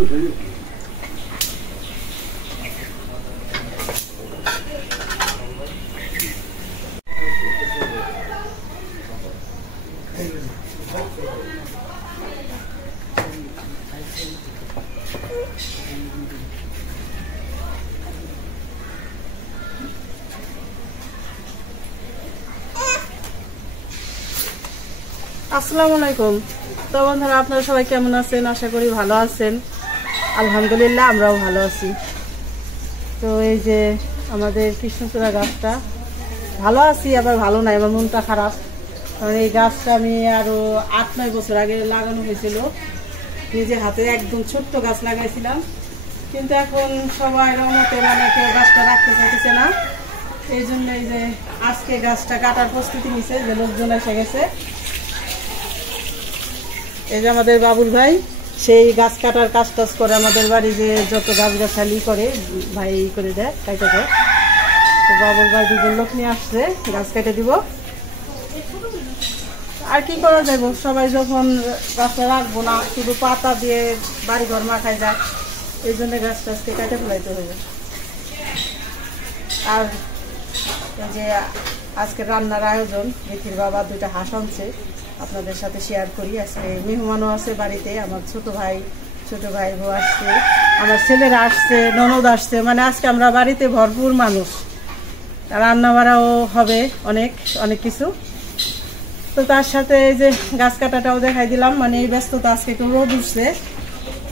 আসসালামু আলাইকুম। তো বন্ধুরা, আপনারা সবাই কেমন আছেন? আশা করি ভালো আছেন। আলহামদুলিল্লাহ আমরাও ভালো আছি। তো এই যে আমাদের কৃষ্ণচূড়া গাছটা, ভালো আছি আবার ভালো নাই, আমার মনটা খারাপ। কারণ এই গাছটা আমি আরো 8-9 বছর আগে লাগানো হয়েছিল, নিজে হাতে একদম ছোট্ট গাছ লাগাইছিলাম। কিন্তু এখন সবাই রহমতে মানে কেউ গাছটা রাখতে চাইতেছে না। এই জন্য এই যে আজকে গাছটা কাটার প্রস্তুতি নিছে, যে লোকজন এসে গেছে। এই যে আমাদের বাবুল ভাই, সেই গাছ কাটার কাজ টাজ করে, আমাদের বাড়ি যে যত গাছ গাছালি করে ভাই করে দেয়, কাইটে দেয়। তো বাবুল ভাই দুজন লোক নিয়ে আসছে, গাছ কেটে দিব। আর কি করা যাইব, সবাই যখন গাছটা রাখবো না, শুধু পাতা দিয়ে বাড়ি ঘর মাখাই যায়, এই জন্য গাছ টাছকে কেটে ফেলাইতে হবে। আর এই যে আজকে রান্নার আয়োজন, মিথির বাবা 2টা হাঁস আনছে, আপনাদের সাথে শেয়ার করি। আজকে মেহমানও আছে বাড়িতে, আমার ছোট ভাই বউ আসছে, আমার ছেলেরা আসছে, ননদ আসছে, মানে আজকে আমরা বাড়িতে ভরপুর মানুষ। রান্না বাড়াও হবে অনেক কিছু। তো তার সাথে এই যে গাছ কাটাটাও দেখাই দিলাম। মানে এই ব্যস্ততা, আজকে একটু রোদ উঠছে,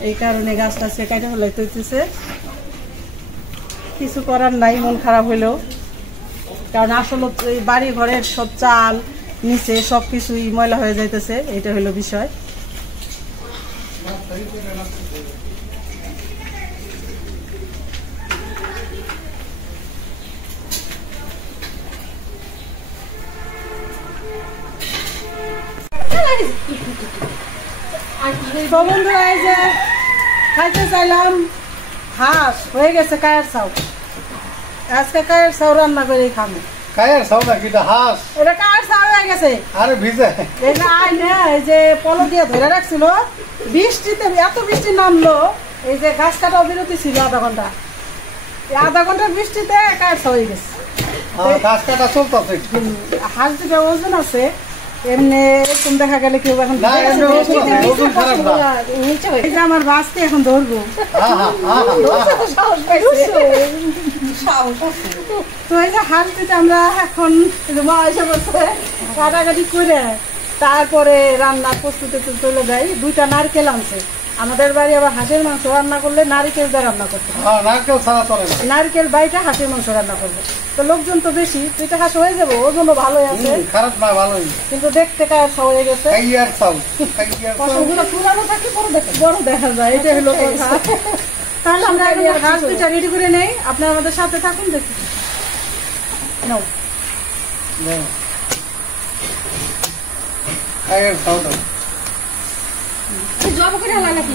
এই কারণে গাছটা আজকে কাটা ফেলাইতে হইতেছে। কিছু করার নাই, মন খারাপ হইলেও। কারণ আসলে এই বাড়ি ঘরের সব চাল নিচে সব কিছুই ময়লা হয়ে যাইতেছে, এটা হলো বিষয়। বন্ধুরা, এই যে খাইতে চাইলাম হাঁস, হয়ে গেছে কায়ের চাউ। আজকে কায়ের চাউ রান্না করে খাবো। কায়ের চাউ নাকি এটা হাঁস? এটা কায়ের চাউ হয়ে গেছে। আরে ভিজে এটা আইনে এই যে পলো দিয়ে ধরে রাখছিল, বৃষ্টিতে এত বৃষ্টি নামলো, এই যে গাছ কাটাও বিরতি ছিল আধা ঘন্টা, এই আধা ঘন্টা বৃষ্টিতে কায়ের চাউ হয়ে গেছে। গাছ কাটা চলতেছে। হাঁস দুটো ওজন আছে, এমনি এরকম দেখা গেলে কেউ এখন আমার বাঁচতে এখন ধরবো। তো এই যে হাঁস দুটো আমরা এখন মা এসে বসে কাটাকাটি করে তারপরে রান্নার প্রস্তুতি চলে যাই। 2টা নারকেল আনছে। আমাদের বাড়ি আবার হাঁসের মাংস রান্না করলে নারকেল দিয়ে রান্না করতে হয়, নারকেল বাইটা হাঁসের মাংস রান্না করবো। তো লোকজন তো বেশি, 2টা হাঁস হয়ে যাবো, ওজনও ভালোই আছে, খারাপ না, ভালোই। কিন্তু দেখতে কার সব হয়ে গেছে, পুরানো থাকি বড় দেখা যায়, এটা হলো কথা। তাহলে আমরা হাঁস 2টা রেডি করে নেই, আপনারা আমাদের সাথে থাকুন, দেখি নাও। জব করে হলা নাকি?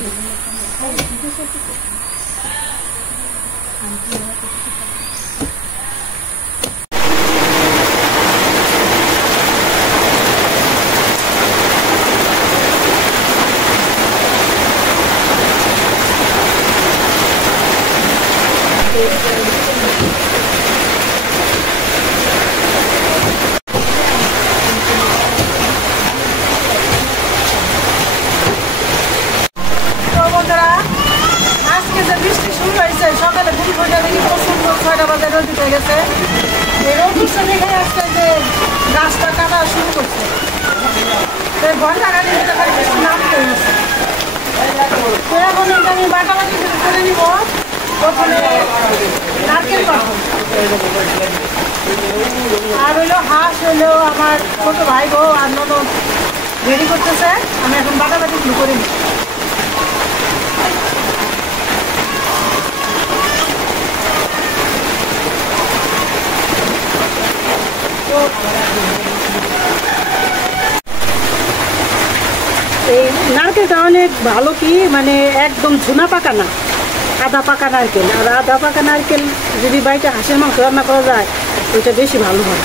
সকালে ঘুম ঘটা দেখি প্রচন্ড 6টা বাজে রোদ উঠে গেছে। এই রোদ উঠছে দেখে আজকে যে গাছটা কাটা শুরু করছে, ঘন্টা গাড়ি নামতে হয়েছে। তো এখন আমি বাটাবাটি করে নিব। প্রথমে নারকেল পাবো, আর হইলো হাঁস হইলো আমার ছোট ভাই বউ আর ননদ রেডি করতেছে। আমি এখন বাটাবাটি করে নিই। এই নারকেলটা অনেক ভালো, কি মানে একদম ঝুনা পাকা না, আধা পাকা নারকেল। আর আধা পাকা নারকেল যদি বাড়িতে হাঁসের মাংস রান্না করা যায়, ওইটা বেশি ভালো হয়।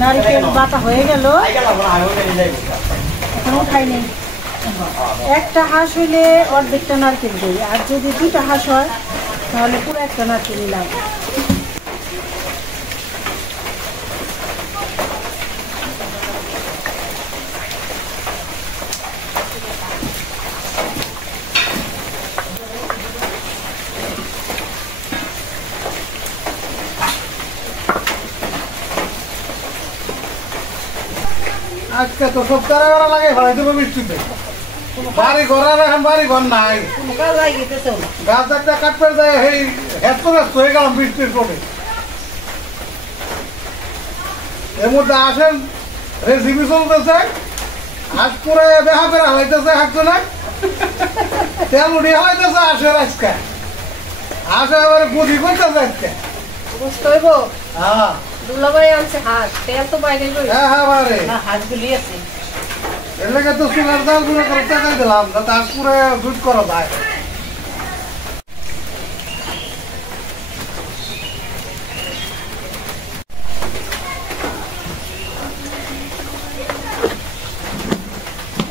নারিকেল বাটা হয়ে গেল, এখনো খাইনি। একটা হাঁস হইলে অর্ধেকটা নারকেল দিই, আর যদি দুটা হাঁস হয় তাহলে পুরো একটা নারকেলই লাগে। আজকে তো সব তারা লাগে ভাই দেবো বৃষ্টিতে। বাড়ি ঘর আর এখন বাড়ি ঘর নাই, গাছ একটা কাটতে যায় এই এত ব্যস্ত হয়ে গেলাম বৃষ্টির পরে। এর মধ্যে আসেন রেসিপি চলতেছে, আজ করে দেখা করে হালাইতেছে হাঁটছে না, তেল উঠি হালাইতেছে আসে আজকে, আসে এবারে বুদ্ধি করতেছে আজকে। বুঝতে হইব হ্যাঁ দুলাভাই আনছে হাঁস, তেল তো বাইরে হ্যাঁ হ্যাঁ বারে হাঁসগুলি আছে। এর লেগে তো চুলার দাল গুলো করে টাকাই দিলাম, যাতে আজ পুরো জুট করা যায়।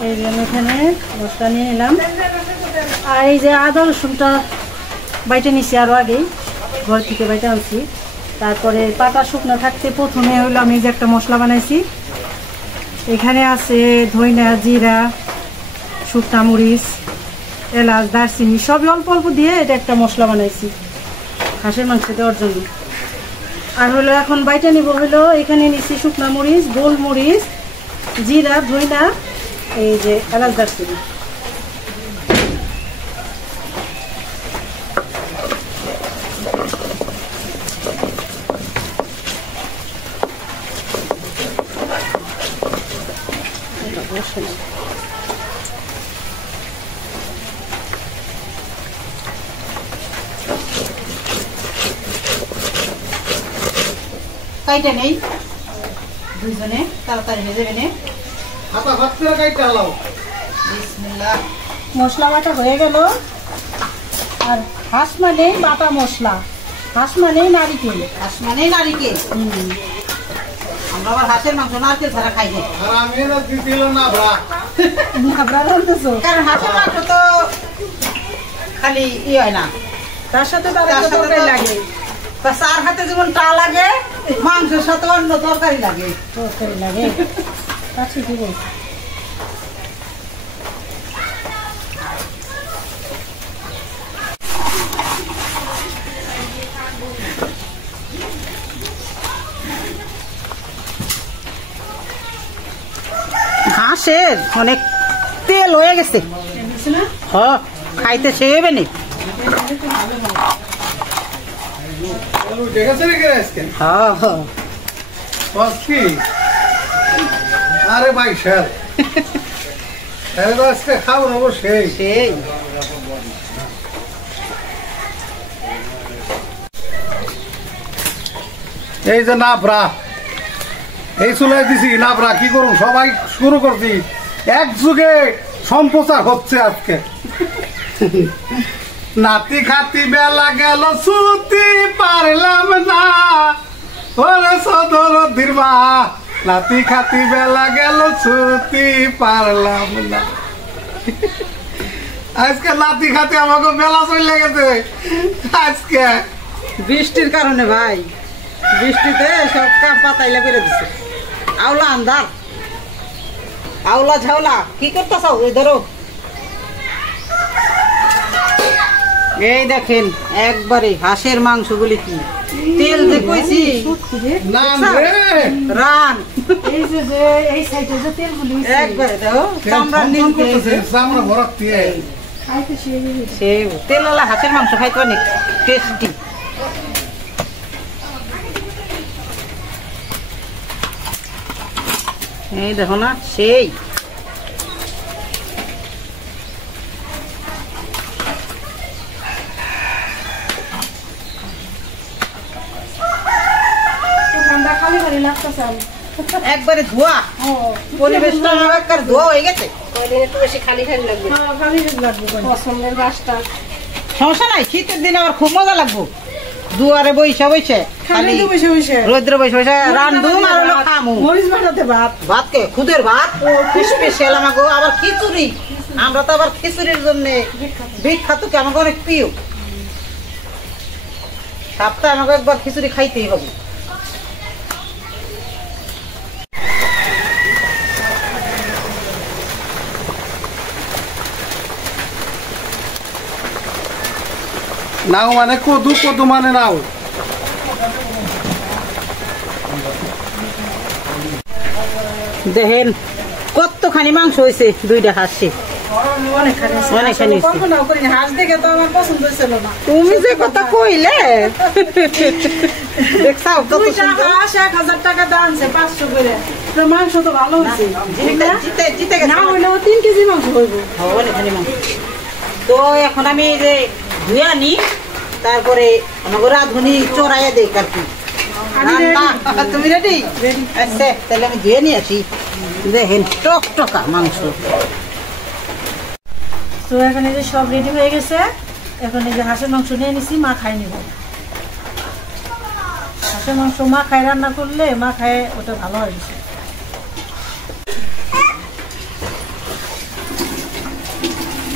এই যে আমি এখানে মশলা নিয়ে নিলাম, আর এই যে আদা রসুনটা বাইটে নিছি আরও আগেই, ঘর থেকে বাইটে আনছি। তারপরে পাতা শুকনো থাকতে প্রথমে হইলো আমি যে একটা মশলা বানাইছি, এখানে আছে ধইনা, জিরা, শুকনা মরিচ, এলাচ, দারচিনি সবই অল্প অল্প দিয়ে এটা একটা মশলা বানাইছি হাঁসের মাংস দেওয়ার জন্য। আর হলো এখন বাইটে নিব হলো এখানে নিচ্ছি শুকনা মরিচ, গোলমরিচ, জিরা, ধইনা, এই যে এলাচ, দারচিনি। কাইটা নেই দুইজনে তাড়াতাড়ি হয়ে যাবে। হাতা ভাত করে কাইটা লাও। বিসমিল্লাহ। মশলা বাটা হয়ে গেল, আর হাঁস মানে বাটা মশলা, হাঁস মানে নারিকেল, হাঁস মানে নারিকেল। আমরা আবার হাঁসের মাংস নারকেল ছাড়া খাই না, আর আমি না দিছিল না ভরা আপনারা রাঁধতেছো, কারণ হাঁসের মাংস তো খালি হয় না, তার সাথে তার সাথে তরকারি লাগে। তা চার হাতে যেমন টা লাগে, মাংসের সাথে অন্য তরকারি লাগে। তরকারি লাগে, তা ঠিকই বলছি। হাঁসের অনেক তেল হয়ে গেছে, খাইতে সে হবে না। দেখেছে রেখে আজকে কি? আরে ভাই স্যার আজকে খাবো না সেই সেই এই যে নাভরা, এই চুলাই দিছি নাভরা, কি করুন সবাই শুরু করছি, এক যুগে সম্প্রচার হচ্ছে আজকে। নাতি খাতি বেলা গেল ছুটি পারলাম না, ওরে সদর দিরবা, নাতি খাতি বেলা গেল ছুটি পারলাম না। আজকে নাতি খাতি আমাকে বেলা চলে গেছে আজকে বৃষ্টির কারণে ভাই, বৃষ্টিতে সব কাপ পাতাইলা করে দিচ্ছে। আওলা আন্দার, আওলা ঝাওলা কি করতেছ? ওই ধরো, এই দেখেন একবারে হাঁসের মাংসগুলি কি তেল দেখছি না রে রান, এই যে এই সাইডে যে তেলগুলি একবারে দেখো চামড়ার নিচ দিয়ে চামড়া ভরাত দিয়ে খাইতে সে তেলওয়ালা হাঁসের মাংস খাইতে অনেক টেস্টি। এই দেখো না সেই ঠান্ডা খালি খালি লাগতেছে। একবারে ধোয়া, পরিবেশটা একবার ধোয়া হয়ে গেছে। একটু বেশি খালি খালি লাগবে, খালি লাগবে পছন্দের গাছটা। সমস্যা নাই, শীতের দিনে আবার খুব মজা লাগবো। দুয়ারে বইসা বইসে খালি বসে বসে রোদ্রে বইসা বইসা রান্ধুম আর হলো খামু। মরিচ বাটাতে ভাত। ভাত কে খুদের ভাত স্পেশাল আমাকে আবার খিচুড়ি। আমরা তো আবার খিচুড়ির জন্য বিখ্যাত, কি আমাকে অনেক প্রিয়। সপ্তাহে আমাকে একবার খিচুড়ি খাইতেই হবে। নাও মানে কদু, কদু মানে নাও। দেখেন কতখানি মাংস হয়েছে, দুইটা হাসি অনেকখানি আছে। অনেকখানি আছে। কল্পনাও করিনি, হাঁস দেখে তো আমার পছন্দ হয়েছিল না। তুমি যে কথা কইলে দেখছাও কত দুইটা সুন্দর। হাঁস 1000 টাকা দাম আছে, 500 করে। তো মাংস তো ভালো হয়েছে। জিতে জিতে গেছে। না হইলেও 3 কেজি মাংস হইব। অনেকখানি মাংস। তো এখন আমি এই যে ধুয়ে আনি, তারপরে আমাকে রাঁধুনি চড়াইয়া দেই আর কি। রান্না তুমি রেডি? আচ্ছা তাহলে আমি ধুয়ে নিয়ে আসি। দেখেন টকটকা মাংস। তো এখন এই যে সব রেডি হয়ে গেছে। এখন এই যে হাঁসের মাংস নিয়ে নিছি, মা খাই নিব। হাঁসের মাংস মা খায় রান্না করলে, মা খায় ওটা ভালো হয় বেশি।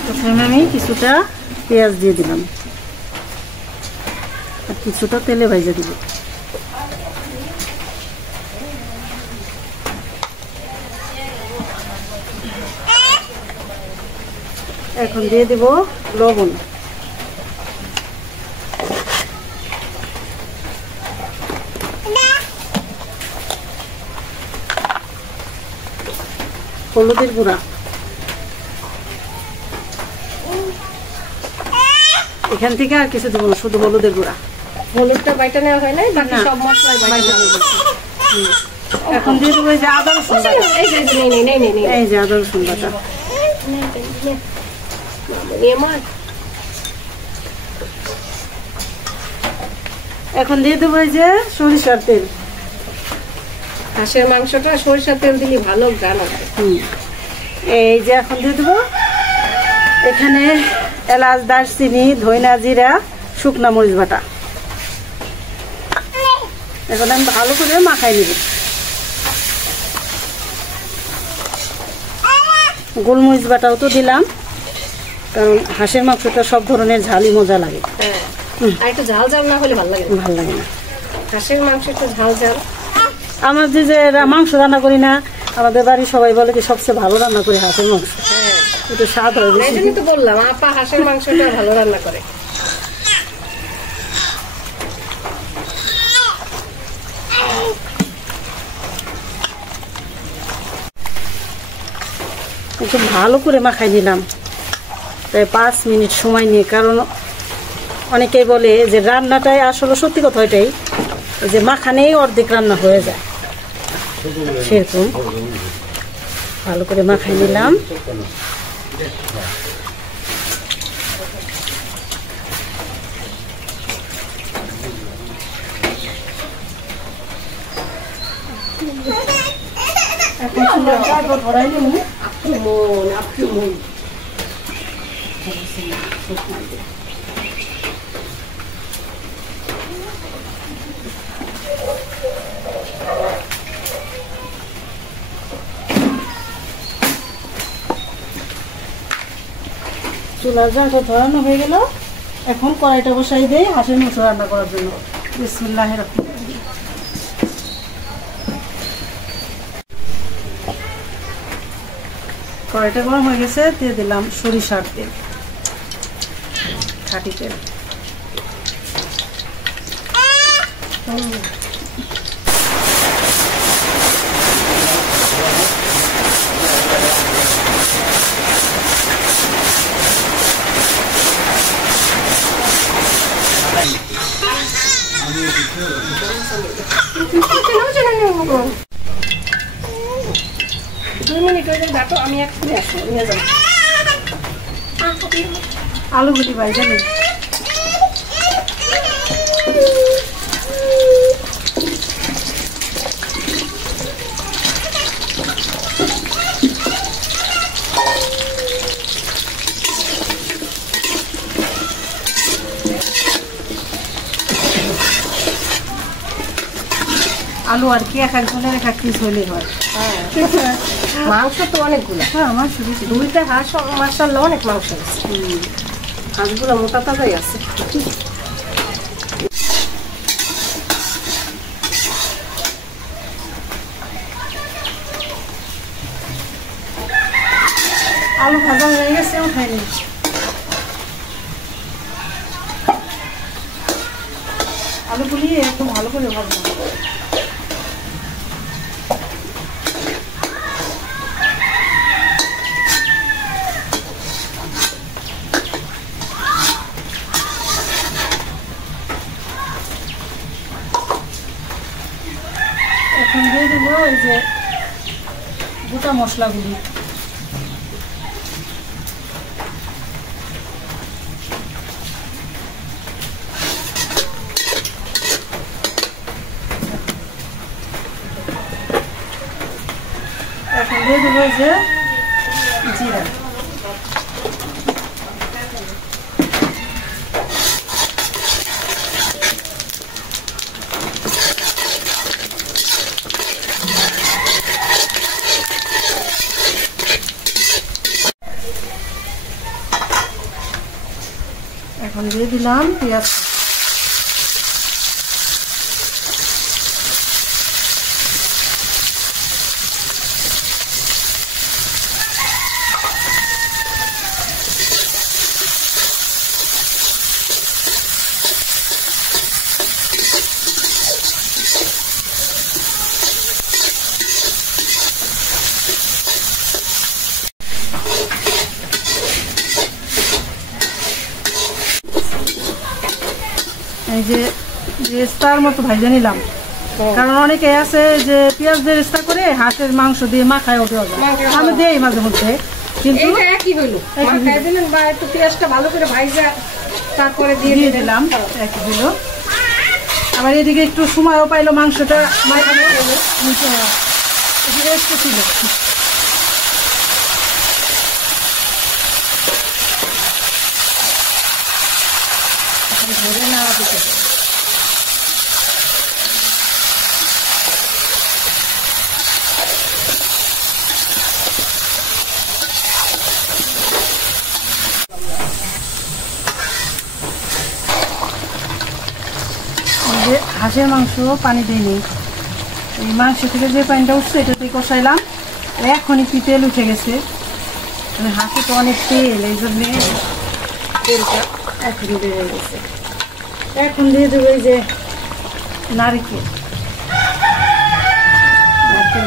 প্রথমে আমি কিছুটা পেঁয়াজ দিয়ে দিলাম, আর কিছুটা তেলে ভাজা দিব। এখন দিয়ে দেব লবণ, হলুদের গুঁড়া, এখান থেকে আর কিছু দেবো না, শুধু হলুদের গুঁড়া। হলুদটা বাইটা নেওয়া হয় নাই, বাকি সব মশলাই বাইটা নেওয়া হয়েছে। এখন দিয়ে দেবো এই যে আদা রসুন বাটা। এই যে নেই এই যে আদা রসুন বাটা। এখন দিয়ে দেবো এই যে সরিষার তেল। হাঁসের মাংসটা সরিষার তেল দিলে ভালো গান আসে। এই যে এখন দিয়ে দেবো এখানে এলাচ, দারচিনি, ধইনা, জিরা, শুকনা মরিচ বাটা। এখন আমি ভালো করে মাখাই নেব। গোলমরিচ বাটাও তো দিলাম, কারণ হাঁসের মাংসটা সব ধরনের ঝালই মজা লাগে। হ্যাঁ, আর একটু ঝাল ঝাল না হলে ভালো লাগে না। ভালো লাগে না হাঁসের মাংস একটু ঝাল ঝাল। আমার যে মাংস রান্না করি না, আমাদের বাড়ির সবাই বলে কি সবচেয়ে ভালো রান্না করি হাঁসের মাংস। হ্যাঁ, একটু স্বাদ হয় এই বেশি। জন্য তো বললাম আপা হাঁসের মাংসটা ভালো রান্না করে। একটু ভালো করে মাখাই নিলাম, প্রায় 5 মিনিট সময় নিয়ে। কারণ অনেকেই বলে যে রান্নাটাই আসলে সত্যি কথা, এটাই যে মাখানেই অর্ধেক রান্না হয়ে যায়। সেরকম ভালো করে মাখাই নিলাম। এখন চুলাটা ধরাই নেব। চুলার জালটা ধরানো হয়ে গেল। এখন কড়াইটা বসাই দেই হাঁসের মাংস রান্না করার জন্য। বিসমিল্লাহির রহমানির রহিম। কড়াইটা গরম হয়ে গেছে, দিয়ে দিলাম সরিষার তেল, খাঁটি তেল। আমি এক্ষুনি আসবো, নিয়ে যাবো। আলুগুলি ভাজা নেই। আলু আর কি এক একজনের এক এক পিস হলেই হয়। মাংস তো অনেকগুলো। হ্যাঁ মাংস বেশি। 2টা হাঁস মাশাআল্লাহ অনেক মাংস আছে। হাঁসগুলো মোটা তাজাই আছে। আলু ভাজা হয়ে গেছে, উঠাই নিই। আলুগুলি একদম ভালো করে ভাজবো। এখন দিয়ে দেবো এই যে গোটা মশলাগুলি। এখন দিয়ে দেবো এই যে জিরা। এখন দিয়ে দিলাম পেঁয়াজ। এই যে রেস্তার মতো ভাইজা নিলাম, কারণ অনেকে আছে যে পেঁয়াজ দিয়ে রেস্তা করে হাঁসের মাংস দিয়ে মাখায় ওঠে। আমি দেই মাঝে মধ্যে, কিন্তু এইটা একই হইলো। মাখায় দিলেন বা একটু পেঁয়াজটা ভালো করে ভাইজা তারপরে দিয়ে দিলাম একই দিলো। আবার এদিকে একটু সময়ও পাইলো মাংসটা মাখানো একটু ছিল। ধরে নেওয়া দিতে হাঁসের মাংস পানি দিইনি, এই মাংস থেকে যে পানিটা উঠছে এটাতে কষাইলাম। এখন একটু তেল উঠে গেছে, হাঁসে তো অনেক তেল, এই জন্যে তেলটা এখন বেড়ে গেছে। এখন দিয়ে দেবো এই যে নারকেল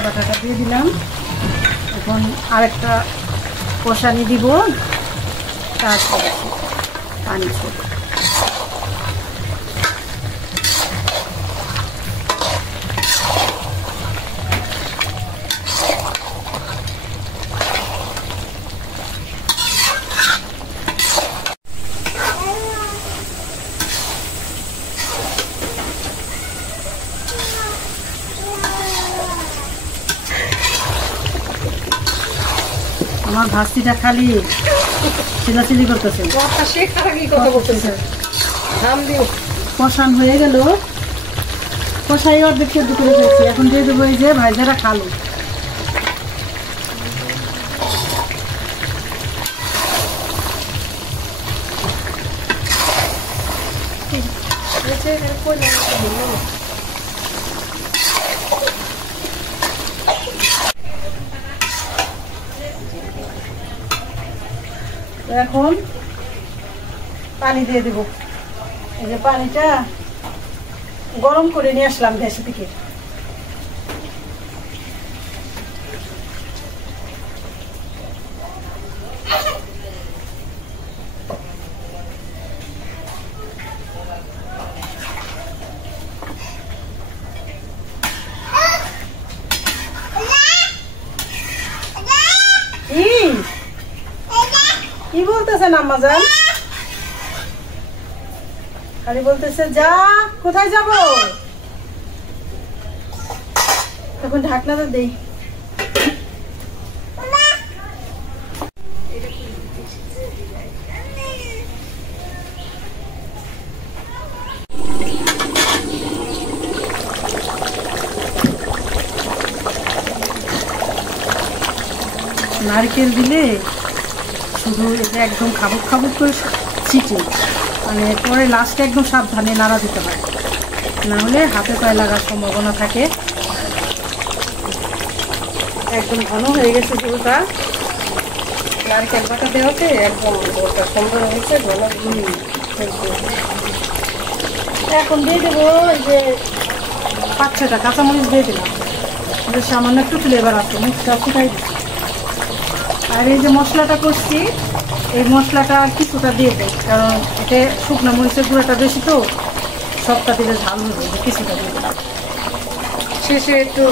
বাটাটা দিয়ে দিলাম। এখন আরেকটা কষানি দিব, তারপরে পানি ছোট। আমার ভাস্তিটা খালি চিলাচিলি করতেছে। কষান হয়ে গেল, কষাই অর্ধেক সেদ্ধ করে ফেলছি। এখন দিয়ে দেবো এই যে ভাইজারা খালো। এখন পানি দিয়ে দেব। এই যে পানিটা গরম করে নিয়ে আসলাম গ্যাস থেকে। কি বলতেছেন আম্মাজান? খালি বলতেছে যা, কোথায় যাব? তখন ঢাকনাটা দেই। নারকেল দিলে শুধু এটা একদম খাবুক খাবুক করে ছিটে, মানে পরে লাস্টে একদম সাবধানে নাড়া দিতে হয়, না হলে হাতে পায়ে লাগার সম্ভাবনা থাকে। একদম ঘন হয়ে গেছে ঝোলটা, নারকেল বাটা দেওয়াতে একদম ওটা সুন্দর হয়েছে ঘন। এখন দিয়ে দেবো এই যে 5-6টা কাঁচামরিচ দিয়ে দিলাম, যে সামান্য একটু ফ্লেভার আছে, মুখটা ফুটাই দিচ্ছি। আর এই যে মশলাটা করছি, এই মশলাটা আর কিছুটা দিয়ে দেয়, কারণ এটা শুকনো মরিচের গুঁড়াটা বেশি তো, সবটা দিলে ঝাল হয়ে যাবে, কিছুটা দিয়ে দিলাম। শেষে একটু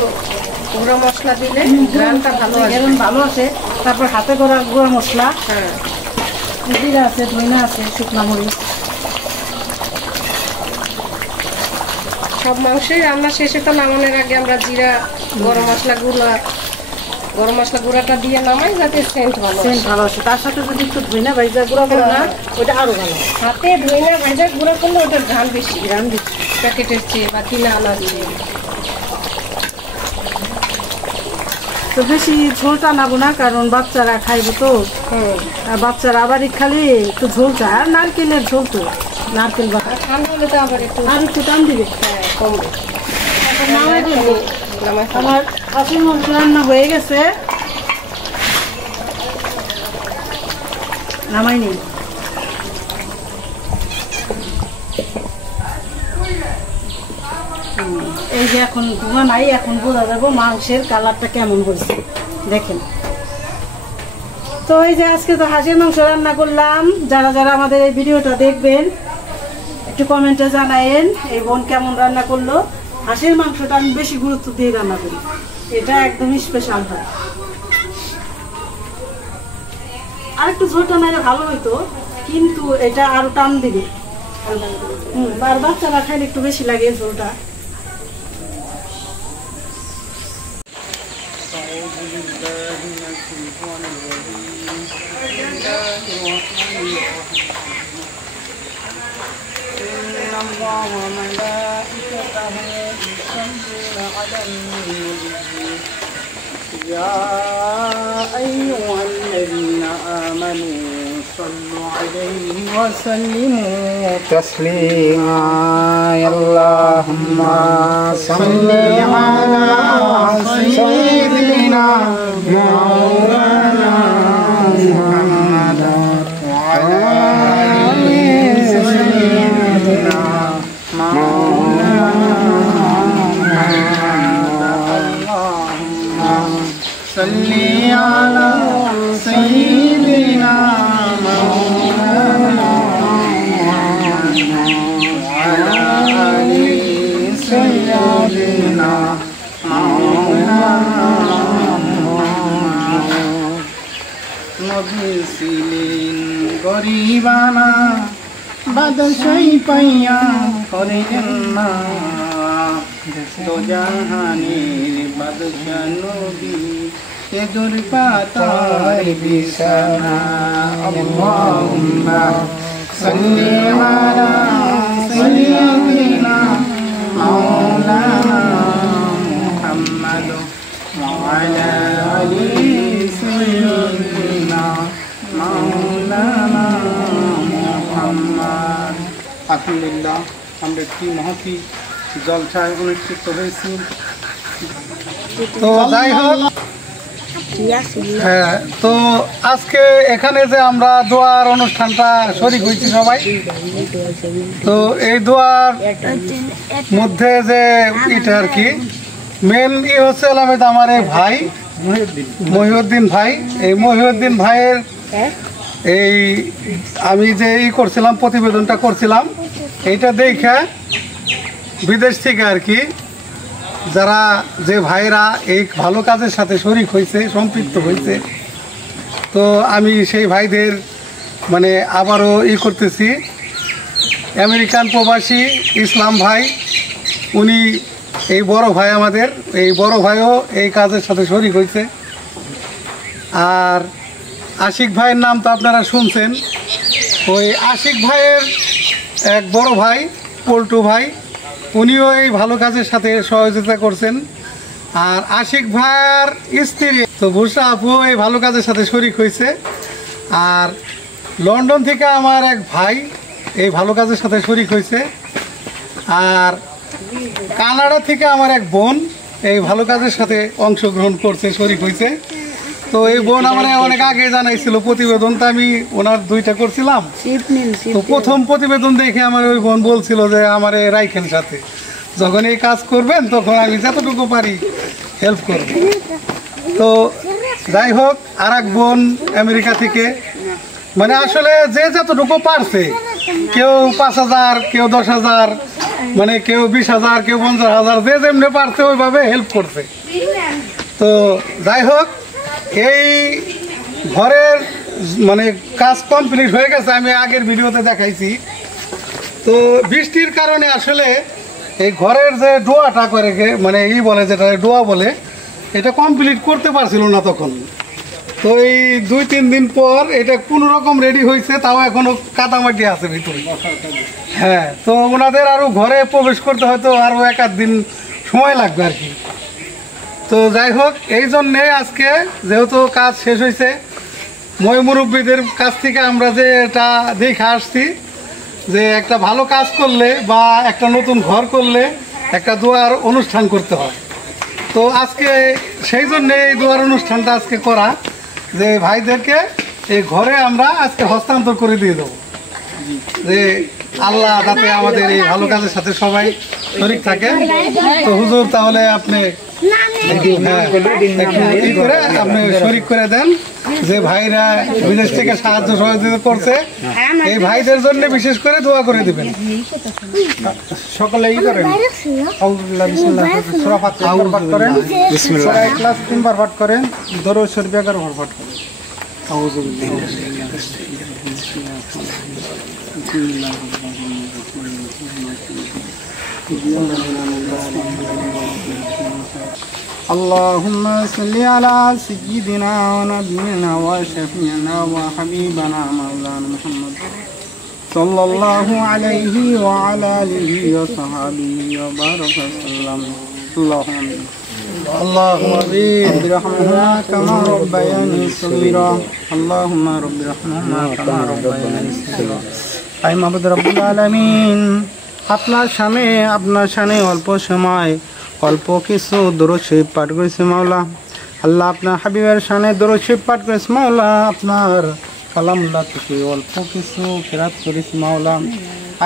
গুঁড়ো মশলা দিলে গ্রানটা ভালো আসবে। যেমন ভালো আছে। তারপর হাতে করা গুঁড়া মশলা, হ্যাঁ, জিরা আছে, ধইনা আছে, শুকনো মরিচ। সব মাংসই রান্না শেষে তো নামানোর আগে আমরা জিরা গরম মশলা গুঁড়াটা দিয়ে নামাই, যাতে সেন্ট ভালো সেন্ট আসে। ভালো আছে। তার সাথে যদি একটু ধইনা ভাইজা গুঁড়া করে না, ওইটা আরো ভালো। হাতে ধুইনা ভাজা গুঁড়া করলে ওটার ঝাল বেশি, গ্রাম বেশি প্যাকেটের চেয়ে বা কিনা আনা দিয়ে। তো বেশি ঝোল টানাবো না, কারণ বাচ্চারা খাইবো তো। আর বাচ্চারা আবার খালি একটু ঝোল চায়, আর নারকেলের ঝোল তো, নারকেল বাটা ঠান্ডা হলে তো আবার একটু আর একটু টান দিবে। কমবে। এখন নামাই দেবো। নামাই ফেলো। আমার খাসির মাংস রান্না হয়ে গেছে, নামাই নেই। এই যে এখন ধোঁয়া নাই, এখন বোঝা যাবো মাংসের কালারটা কেমন হয়েছে, দেখেন। তো এই যে আজকে তো হাঁসের মাংস রান্না করলাম। যারা যারা আমাদের এই ভিডিওটা দেখবেন একটু কমেন্টে জানায়েন এই বোন কেমন রান্না করলো। হাঁসের মাংসটা আমি বেশি গুরুত্ব দিয়ে রান্না করি, এটা একদম স্পেশাল হয়। আর একটু ঝোলটা নাইলে ভালো হইতো, কিন্তু এটা আরো টান দিবে। আর বাচ্চারা খাইলে একটু বেশি লাগে ঝোলটা। الله وملائكته يصلون على النبي يا أيها الذين آمنوا صلوا عليه وسلموا تسليما اللهم صل على سيدنا مولانا محمد وعلى آله سيدنا صل على سيدنا مولانا وعلى آل سيدنا مولانا নবীছিলেন গরিবানা বাদশাহী পাইয়া করিলেন না দোজাহানের বাদশা নবী এদুর পাতার বিছানা আল্লাহুম্মা সাল্লি আলা সাইয়্যিদিনা মাওলানা মুহাম্মাদ ওয়া আলা আলি সাইয়্যিদিনা মাওলানা মুহাম্মাদ। আলহামদুলিল্লাহ, আমরা একটি মহতি জলসায় অনুষ্ঠিত হয়েছি। তো যাই হোক, হ্যাঁ, তো আজকে এখানে যে আমরা দোয়ার অনুষ্ঠানটা শরীক হয়েছি সবাই, তো এই দোয়ার মধ্যে যে এটা আর কি মেন হচ্ছে আলামেদ আমার এই ভাই মহিউদ্দিন ভাই। এই মহিউদ্দিন ভাইয়ের এই আমি যে করছিলাম প্রতিবেদনটা করছিলাম, এইটা দেখে বিদেশ থেকে আর কি যারা যে ভাইরা এই ভালো কাজের সাথে শরিক হয়েছে, সম্পৃক্ত হয়েছে, তো আমি সেই ভাইদের মানে আবারও করতেছি। আমেরিকান প্রবাসী ইসলাম ভাই, উনি এই বড় ভাই আমাদের, এই বড় ভাইও এই কাজের সাথে শরিক হয়েছে। আর আশিক ভাইয়ের নাম তো আপনারা শুনছেন, ওই আশিক ভাইয়ের এক বড় ভাই পল্টু ভাই, উনিও এই ভালো কাজের সাথে সহযোগিতা করছেন। আর আশিক ভাইয়ের স্ত্রী তো বুসরা আপু এই ভালো কাজের সাথে শরিক হয়েছে। আর লন্ডন থেকে আমার এক ভাই এই ভালো কাজের সাথে শরিক হয়েছে। আর কানাডা থেকে আমার এক বোন এই ভালো কাজের সাথে অংশগ্রহণ করছে, শরিক হয়েছে। তো এই বোন আমার অনেক আগে জানাইছিল প্রতিবেদন, তো আমি ওনার 2টা করছিলাম। তো প্রথম প্রতিবেদন দেখে আমার ওই বোন বলছিল যে আমার রাইখেন সাথে, যখন এই কাজ করবেন তখন আমি যতটুকু পারি হেল্প করব। তো যাই হোক, আর এক বোন আমেরিকা থেকে, মানে আসলে যে যতটুকু পারছে, কেউ 5,000, কেউ 10,000, মানে কেউ 20,000, কেউ 50,000, যে যেমনি পারছে ওইভাবে হেল্প করছে। তো যাই হোক, এই ঘরের মানে কাজ কমপ্লিট হয়ে গেছে, আমি আগের ভিডিওতে দেখাইছি। তো বৃষ্টির কারণে আসলে এই ঘরের যে ডোয়াটা করে মানে বলে, যেটা ডোয়া বলে, এটা কমপ্লিট করতে পারছিল না তখন। তো এই 2-3 দিন পর এটা কোনো রকম রেডি হয়েছে, তাও এখনো কাদামাটি আছে ভিতরে। হ্যাঁ, তো ওনাদের আরও ঘরে প্রবেশ করতে হয়তো আরও 1-8 দিন সময় লাগবে আর কি। তো যাই হোক, এই জন্যে আজকে যেহেতু কাজ শেষ হয়েছে, মই মুরব্বীদের কাছ থেকে আমরা যে এটা দেখে আসছি যে একটা ভালো কাজ করলে বা একটা নতুন ঘর করলে একটা দোয়ার অনুষ্ঠান করতে হয়। তো আজকে সেই জন্যে এই দোয়ার অনুষ্ঠানটা আজকে করা, যে ভাইদেরকে এই ঘরে আমরা আজকে হস্তান্তর করে দিয়ে দেবো, যে আল্লাহ যাতে আমাদের এই ভালো কাজের সাথে সবাই শরীক থাকে। তো হুজুর, তাহলে আপনি আপনি শরীক করে দেন, যে ভাইরা বিদেশ থেকে সাহায্য সহযোগিতা করছে, এই ভাইদের জন্য বিশেষ করে দোয়া করে দিবেন। সকলে ই করেন, আউযুবিল্লাহি বিসমিল্লাহির সূরা ফাতিহা পাঠ করেন, সূরা ইখলাস 3বার পাঠ করেন, দরুদ শরীফ 11বার পাঠ করেন। اللهم صل على سيدنا ونبينا وشفيعنا وحبيبنا مولانا محمد صلى الله عليه وعلى آله وصحبه وبارك وسلم. اللهم رب ارحمهما كما ربياني صغيرا. اللهم رب ارحمهما كما ربياني صغيرا. আই মাহবুব রব্বুল আলামিন, আপনার সামনে অল্প সময় অল্প কিছু দরুদ শরীফ পাঠ করেছে মাওলা। আল্লাহ, আপনার হাবিবের শানে দরুদ শরীফ পাঠ করেছে মাওলা। আপনার কালামুল্লাহ থেকে অল্প কিছু কেরাত করেছে মাওলা।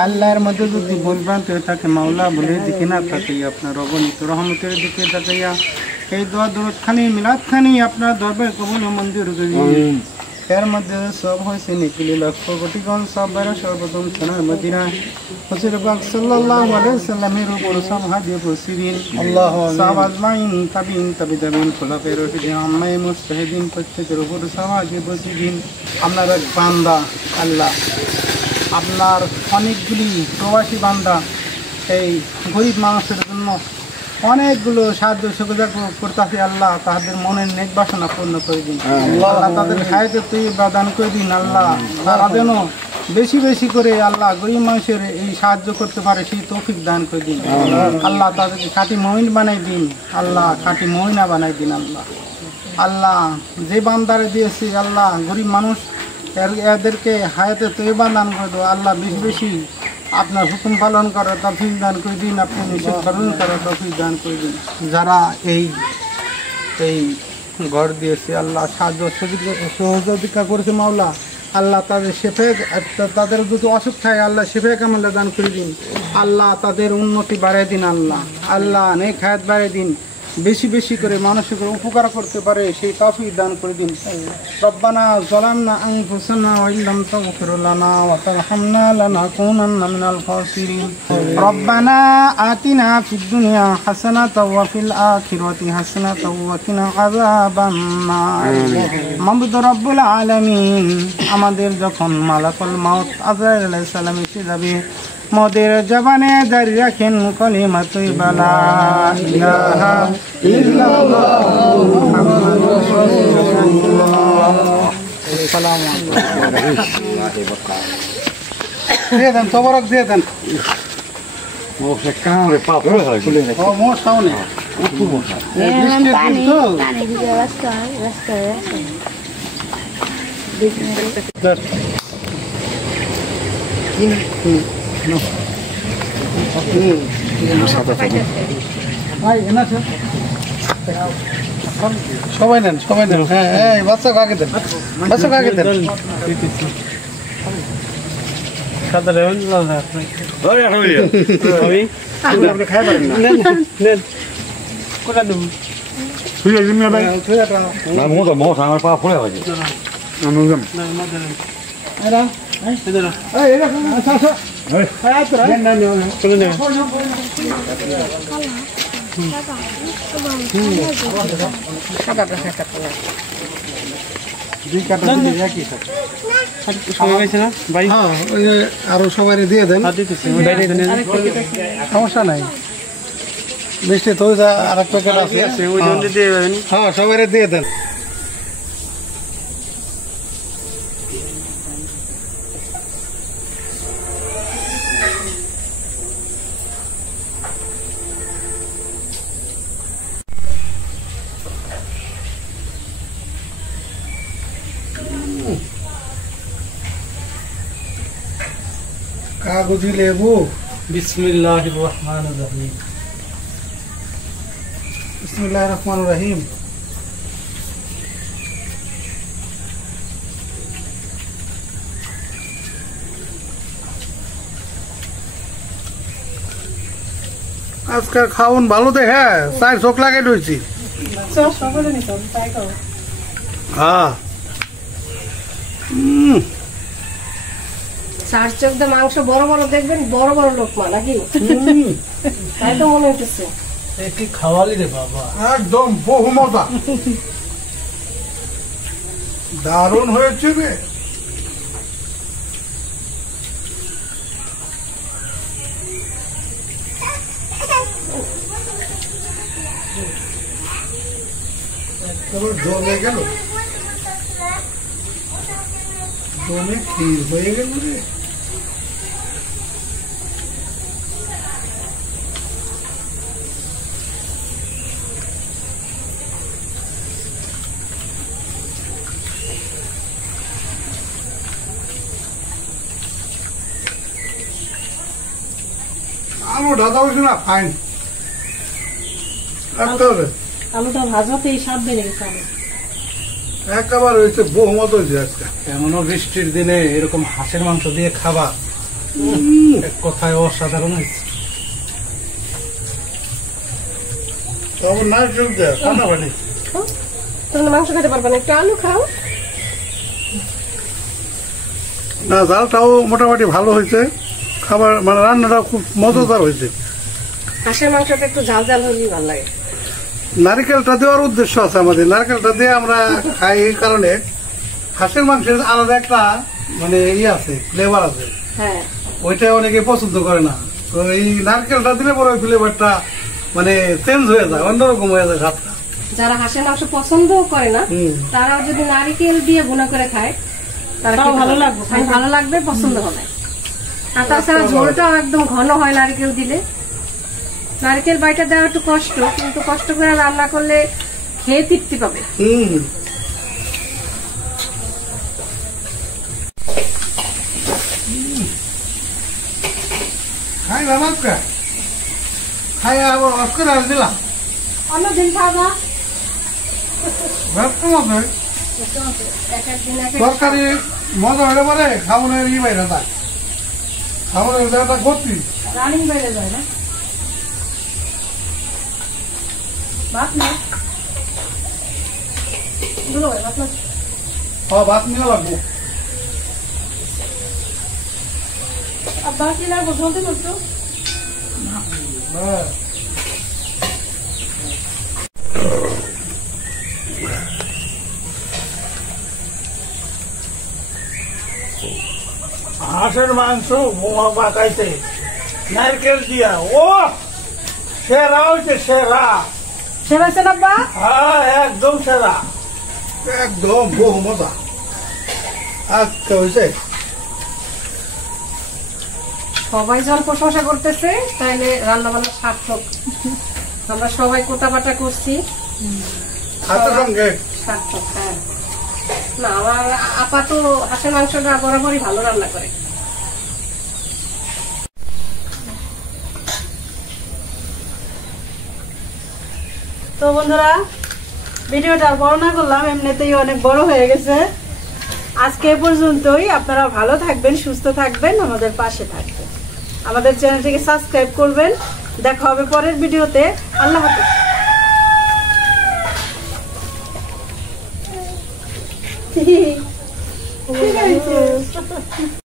আল্লাহর মধ্যে যদি ভুলভ্রান্তি হয়ে থাকে মাওলা, ভুলের দিকে না তাকাইয়া আপনার অগণিত রহমতের দিকে তাকাইয়া এই দোয়া দরুদ খানি মিলাদ খানি আপনার দরবার কবুল ও মঞ্জুর করুন। এর মধ্যে সব হয়েছে নিখিল লক্ষ কোটিগণ সব বেড়া সর্বপ্রথম সোনার মদিনা হুজুর পাক সাল্লাল্লাহু আলাইহি ওয়াসাল্লামের উপর সব হাদিয়ে পৌঁছিলেন। আল্লাহু সাহাব আজমাইন তাবিঈন খোলাফায়ে রাশিদিন আম্মায়ে মুজতাহিদিন প্রত্যেকের উপর সব হাদিয়ে পৌঁছিলেন। আপনার এক বান্দা আল্লাহ, আপনার অনেকগুলি প্রবাসী বান্দা এই গরিব মানুষের জন্য অনেকগুলো সাহায্য সুবিধা করতেছে। আল্লাহ, তাদের মনের নেক বাসনা পূর্ণ করে দিন। আল্লাহ, তাদের হায়াতে তৈয়বা দান করে দিন। আল্লাহ, তারা যেন বেশি বেশি করে আল্লাহ গরিব মানুষের এই সাহায্য করতে পারে সেই তৌফিক দান করে দিন। আল্লাহ, তাদেরকে খাঁটি মুমিন বানাই দিন। আল্লাহ, খাঁটি মুমিনা বানাই দিন। আল্লাহ, যে বান্দারে দিয়েছি আল্লাহ গরিব মানুষ, এদেরকে হায়াতে তৈয়বা দান করে দেবো। আল্লাহ, বেশি বেশি আপনার হুকুম পালন করার তৌফিক দান করে দিন। আপনি নিষেধ পালন করার তৌফিক দান করে দিন। যারা এই ঘর দিয়েছে আল্লাহ, সাহায্য সহযোগিতা করেছে মাওলা, আল্লাহ তাদের তাদের যদি অসুখ থাকে আল্লাহ শেফে কামাল দান করে দিন। আল্লাহ, তাদের উন্নতি বাড়াই দিন। আল্লাহ নেক হায়াত বাড়াই দিন। বেশি বেশি করে মানুষের উপকার করতে পারে সেই তৌফিক দান করে দিন। রব্বানা যালামনা আনফুসানা ওয়া ইল্লাম তাগফির লানা ওয়া তারহামনা লানাকুনান্না মিনাল খাসিরিন। রব্বানা আতিনা ফিদ দুনিয়া হাসানাতাও ওয়া ফিল আখিরাতি হাসানাতাও ওয়া কিনা আযাবান নার। মাবুদ রব্বুল আলামিন, আমাদের যখন মালাকুল মাউত আজরাইল আলাইহিস সালাম এসে যাবে, মোদের জবানে জারি রাখেন কলিমা তৈয়বা লা ইলাহা ইল্লাল্লাহ মুহাম্মাদুর রাসূলুল্লাহ। আসসালামু আলাইকুম। দিয়ে দেন, তবরক দিয়ে দেন। মোর সামনে সবাই নেন হ্যাঁ হ্যাঁ বাচ্চা কাকে দেন আরো সবাই দিয়ে দেন সমস্যা নাই মিষ্টি তো আর এক প্যাকেট আছে হ্যাঁ সবাই দিয়ে দেন কাগজি লেবু বিসমিল্লাহির রহমানির রহিম বিসমিল্লাহির রহমানির রহিম আজকাল খাওন ভালো দেখে চার চোখ লাগাই রয়েছি হ্যাঁ চার চোখ দিয়ে মাংস বড় বড় দেখবেন, বড় বড় লোক মা নাকি? তাই তো মনে হইতেছে। কি খাওয়ালি রে বাবা, একদম বহু মজা, দারুণ হয়েছে রে। জমে গেল, জমে ক্ষীর হয়ে গেল রে। আলু ঢাকা হয়েছে না, ফাইন। আলুটা ভাজাতেই স্বাদ বেড়ে গেছে। একেবারে হয়েছে বহুমত হয়েছে আজকে। এমনও বৃষ্টির দিনে এরকম হাঁসের মাংস দিয়ে খাবা, এক কথায় অসাধারণ হয়েছে। মাংস খেতে পারবে না, একটু আলু খাও না। জালটাও মোটামুটি ভালো হয়েছে, খাবার মানে রান্নাটা খুব মজাদার হয়েছে। হাঁসের মাংসটা একটু ঝাল ঝাল হলেই ভালো লাগে। নারিকেলটা দেওয়ার উদ্দেশ্য আছে আমাদের, নারকেলটা দিয়ে আমরা খাই এই কারণে। হাঁসের মাংসের আলাদা একটা মানে ইয়ে আছে, ফ্লেভার আছে, হ্যাঁ, ওইটা অনেকে পছন্দ করে না। তো এই নারকেলটা দিলে পরে ওই ফ্লেভারটা মানে চেঞ্জ হয়ে যায়, অন্যরকম হয়ে যায় স্বাদটা। যারা হাঁসের মাংস পছন্দ করে না, তারাও যদি নারিকেল দিয়ে ভুনা করে খায়, তারা ভালো লাগবে, ভালো লাগবে, পছন্দ হবে। আর তাছাড়া ঝোলটাও একদম ঘন হয় নারিকেল দিলে। নারকেল বাইটা দেওয়া একটু কষ্ট, কিন্তু কষ্ট করে রান্না করলে খেয়ে তৃপ্তি পাবে। খাই বাবা, খাই আবার অস্কার আর দিলাম। অন্যদিন খাওয়া তরকারি মজা হলে পরে খাবনের ই বাইরে যায়, খাবনের জায়গাটা করছি রানিং বাইরে যায় না। ভাত না, ভাত নিয়ে লাগবো। আব্বা কি লাগবো, জলদি করছো? হাঁসের মাংস বোমা পাকাইছে নারকেল দিয়া, ও সেরা হয়েছে, সেরা। সেরাছেন আব্বা? হ্যাঁ একদম সেরা, একদম বহু মজা। আজকে হয়েছে সবাই যখন প্রশংসা করতেছে, তাইলে রান্না বান্না সার্থক। আমরা সবাই কোটা বাটা করছি। হাতের সঙ্গে সার্থক, হ্যাঁ। না আমার আপা তো হাঁসের মাংসটা বরাবরই ভালো রান্না করে। তো বন্ধুরা, ভিডিওটা আর বড় না করলাম, এমনিতেই অনেক বড় হয়ে গেছে। আজকে এ পর্যন্তই। আপনারা ভালো থাকবেন, সুস্থ থাকবেন, আমাদের পাশে থাকবেন, আমাদের চ্যানেলটিকে সাবস্ক্রাইব করবেন। দেখা হবে পরের ভিডিওতে। আল্লাহ হাফেজ। ঠিক আছে।